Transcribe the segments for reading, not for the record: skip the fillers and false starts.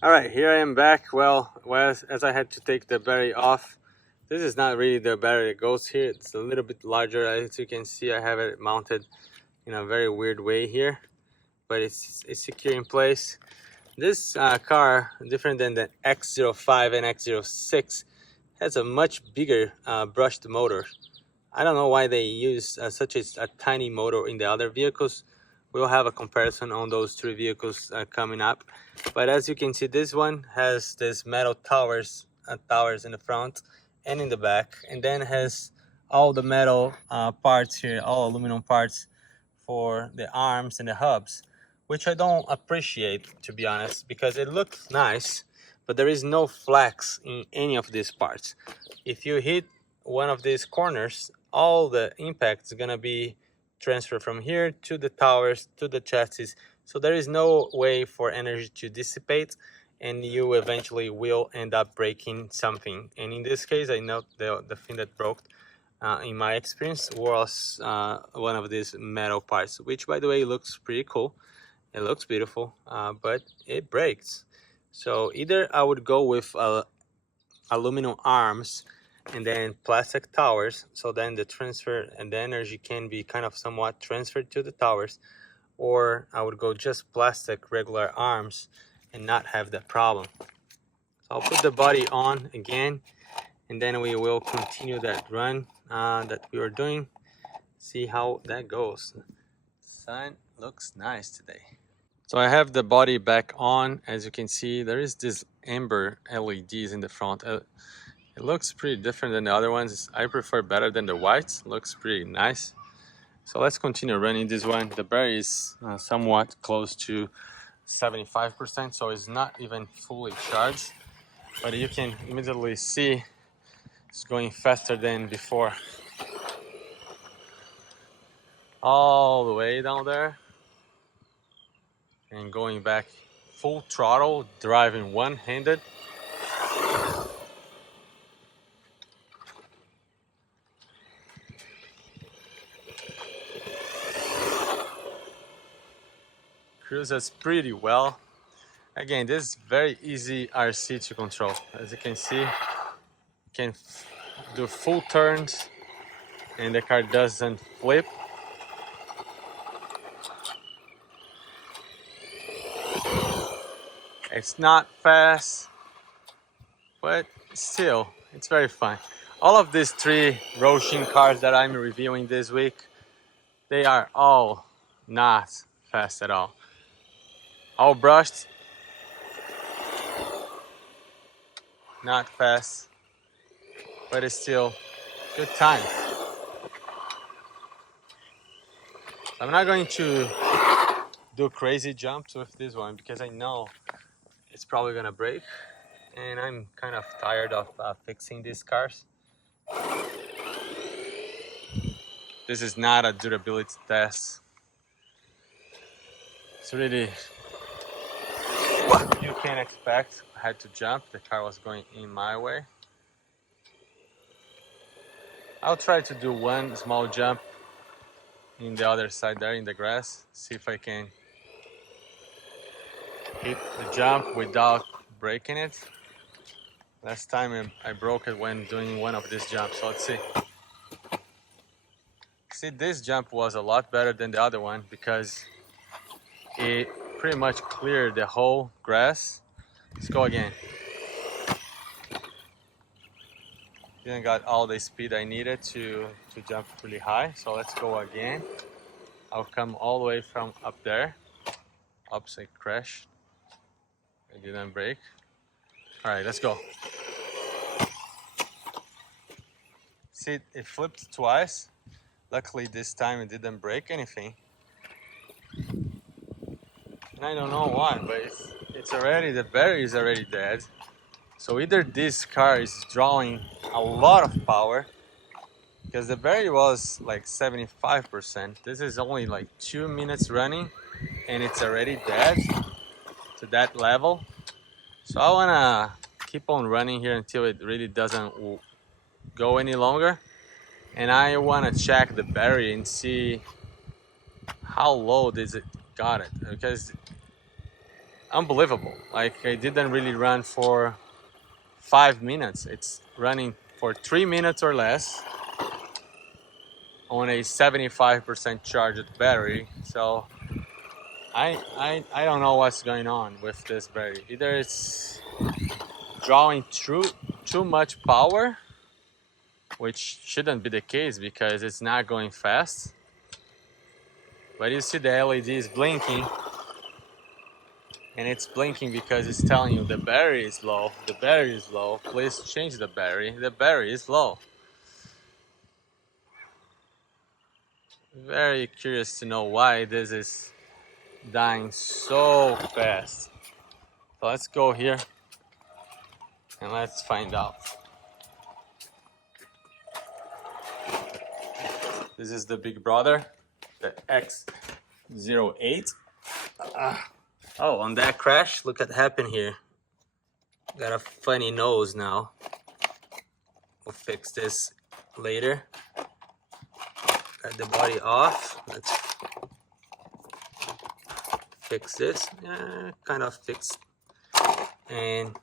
All right, here I am back. Well, as I had to take the battery off, this is not really the battery that goes here. It's a little bit larger. As you can see, I have it mounted in a very weird way here, but it's secure in place. This car, different than the X05 and X06, has a much bigger brushed motor. I don't know why they use such a tiny motor in the other vehicles. We'll have a comparison on those three vehicles coming up. But as you can see, this one has this metal towers in the front and in the back, and then has all the metal parts here, all aluminum parts for the arms and the hubs, which I don't appreciate, to be honest, because it looks nice, but there is no flex in any of these parts. If you hit one of these corners, all the impact is gonna be transferred from here to the towers to the chassis, so there is no way for energy to dissipate, and you eventually will end up breaking something. And in this case, I know the thing that broke in my experience was one of these metal parts, which by the way looks pretty cool. It looks beautiful, but it breaks. So either I would go with aluminum arms and then plastic towers, so then the transfer and the energy can be kind of somewhat transferred to the towers, or I would go just plastic regular arms and not have that problem. So I'll put the body on again, and then we will continue that run that we were doing, see how that goes. Sun looks nice today. So I have the body back on. As you can see, there is this amber LEDs in the front. It looks pretty different than the other ones. I prefer better than the whites. Looks pretty nice. So let's continue running this one. The battery is somewhat close to 75%, so it's not even fully charged. But you can immediately see it's going faster than before. All the way down there. And going back full throttle, driving one-handed. Cruises pretty well. Again, this is very easy RC to control. As you can see, you can do full turns and the car doesn't flip. It's not fast, but still, it's very fun. All of these three Hosim cars that I'm reviewing this week, they are all not fast at all. All brushed, not fast, but it's still good time. I'm not going to do crazy jumps with this one because I know it's probably gonna break, and I'm kind of tired of fixing these cars. This is not a durability test. It's really what you can expect. I had to jump, the car was going in my way. I'll try to do one small jump in the other side there in the grass, see if I can hit the jump without breaking it. Last time I broke it when doing one of these jumps, so let's see. See, this jump was a lot better than the other one because it pretty much cleared the whole grass. Let's go again. Didn't got all the speed I needed to jump really high, so let's go again. I'll come all the way from up there. Oops, I crashed. I didn't brake. All right, let's go. See, it flipped twice. Luckily this time it didn't break anything. And I don't know why, but it's already, the battery is already dead. So either this car is drawing a lot of power, because the battery was like 75%. This is only like 2 minutes running and it's already dead to that level. So I wanna keep on running here until it really doesn't go any longer. And I wanna check the battery and see how low does it got it, because unbelievable. Like, it didn't really run for 5 minutes. It's running for 3 minutes or less on a 75% charged battery. So I don't know what's going on with this battery. Either it's drawing too much power, which shouldn't be the case because it's not going fast. But you see the LED is blinking, and it's blinking because it's telling you the battery is low. The battery is low. Please change the battery. The battery is low. Very curious to know why this is dying so fast. So let's go here and let's find out. This is the big brother, the X03. Oh, on that crash, look what happened here. Got a funny nose now. We'll fix this later. Got the body off. Let's fix this. Kind of fixed. And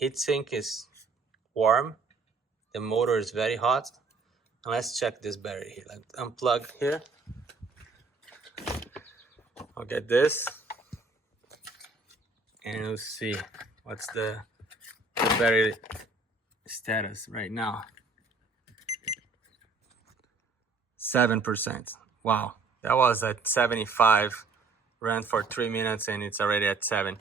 heatsink is warm. The motor is very hot. And let's check this battery here. Let's unplug here. I'll get this. And we'll see what's the battery status right now. 7%. Wow, that was at 75, ran for 3 minutes, and it's already at 7.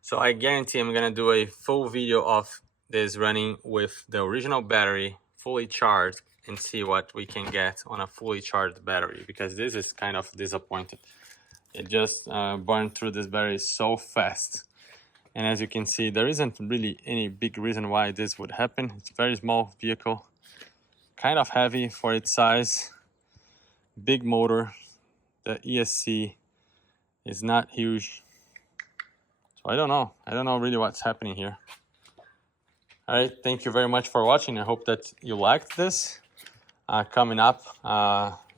So I guarantee I'm gonna do a full video of this running with the original battery fully charged and see what we can get on a fully charged battery, because this is kind of disappointing. It just burned through this battery so fast. And as you can see, there isn't really any big reason why this would happen. It's a very small vehicle, kind of heavy for its size, big motor. The ESC is not huge. So I don't know really what's happening here. All right, thank you very much for watching. I hope that you liked this. Coming up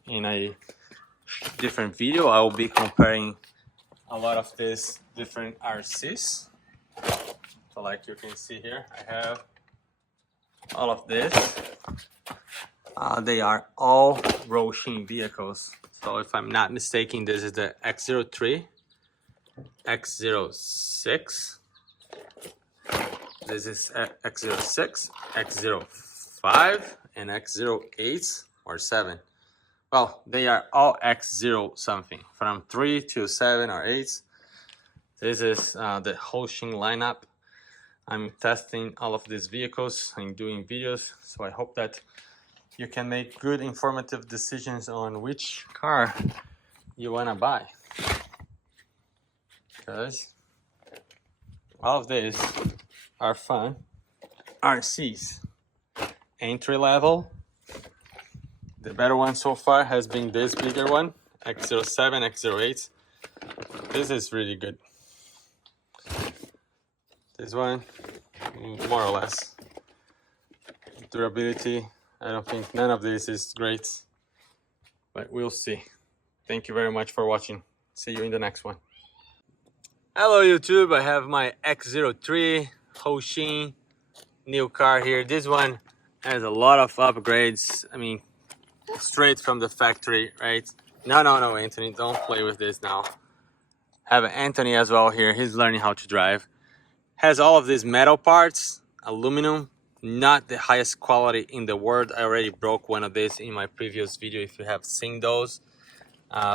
in a different video, I will be comparing a lot of these different RCs. So like you can see here, I have all of this. They are all Hosim vehicles. So if I'm not mistaken, this is the X03, X06. This is X06, X05, and X08 or 7. Well, they are all X0 something, from 3 to 7 or 8. This is the Hosim lineup. I'm testing all of these vehicles and doing videos, so I hope that you can make good informative decisions on which car you want to buy. Because all of these are fun RCs. Entry level. The better one so far has been this bigger one, X07, X08. This is really good. This one, more or less. Durability, I don't think none of this is great, but we'll see. Thank you very much for watching. See you in the next one. Hello YouTube, I have my X03 Hosim new car here. This one has a lot of upgrades. I mean, straight from the factory, right? No, Anthony, don't play with this now. Have Anthony as well here. He's learning how to drive. Has all of these metal parts, aluminum, not the highest quality in the world. I already broke one of these in my previous video if you have seen those.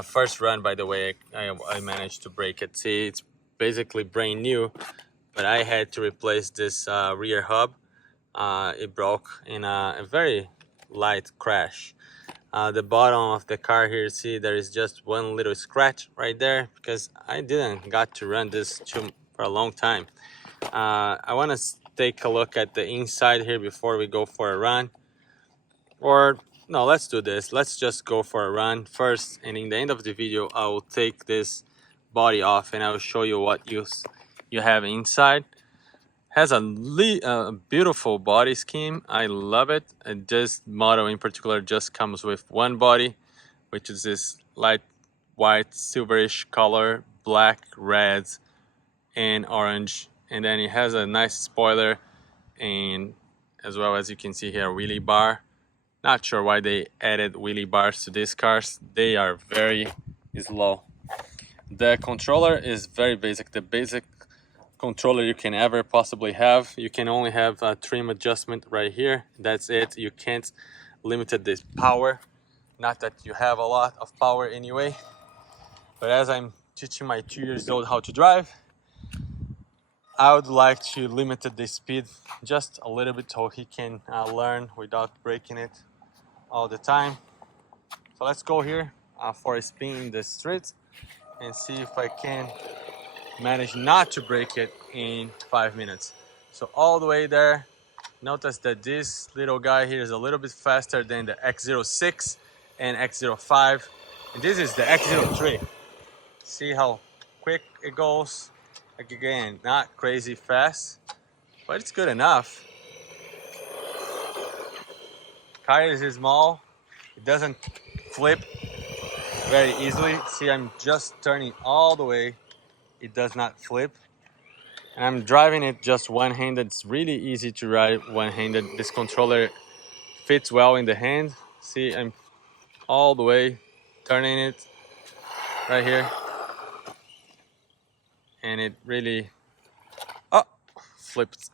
First run, by the way, I managed to break it. See, it's basically brand new, but I had to replace this rear hub. It broke in a very light crash. The bottom of the car here, see, there is just one little scratch right there because I didn't got to run this for a long time. I want to take a look at the inside here before we go for a run. Or no, let's do this. Let's just go for a run first, and in the end of the video I will take this body off and I will show you what you have inside. Has a beautiful body scheme. I love it. And this model in particular just comes with one body, which is this light white silverish color, black, red, and orange, and then it has a nice spoiler, and as well as you can see here, wheelie bar. Not sure why they added wheelie bars to these cars. They are very slow. The controller is very basic, the basic controller you can ever possibly have. You can only have a trim adjustment right here. That's it. You can't limit this power. Not that you have a lot of power anyway. But as I'm teaching my 2-year-old how to drive, I would like to limit the speed just a little bit so he can learn without breaking it all the time. So let's go here for a spin in the street and see if I can manage not to break it in 5 minutes. So all the way there, notice that this little guy here is a little bit faster than the X06 and X05, and this is the X03. See how quick it goes? Like again, not crazy fast, but it's good enough. Car is small, it doesn't flip very easily. See, I'm just turning all the way, it does not flip. And I'm driving it just one-handed. It's really easy to ride one-handed. This controller fits well in the hand. See, I'm all the way turning it right here. And it really flipped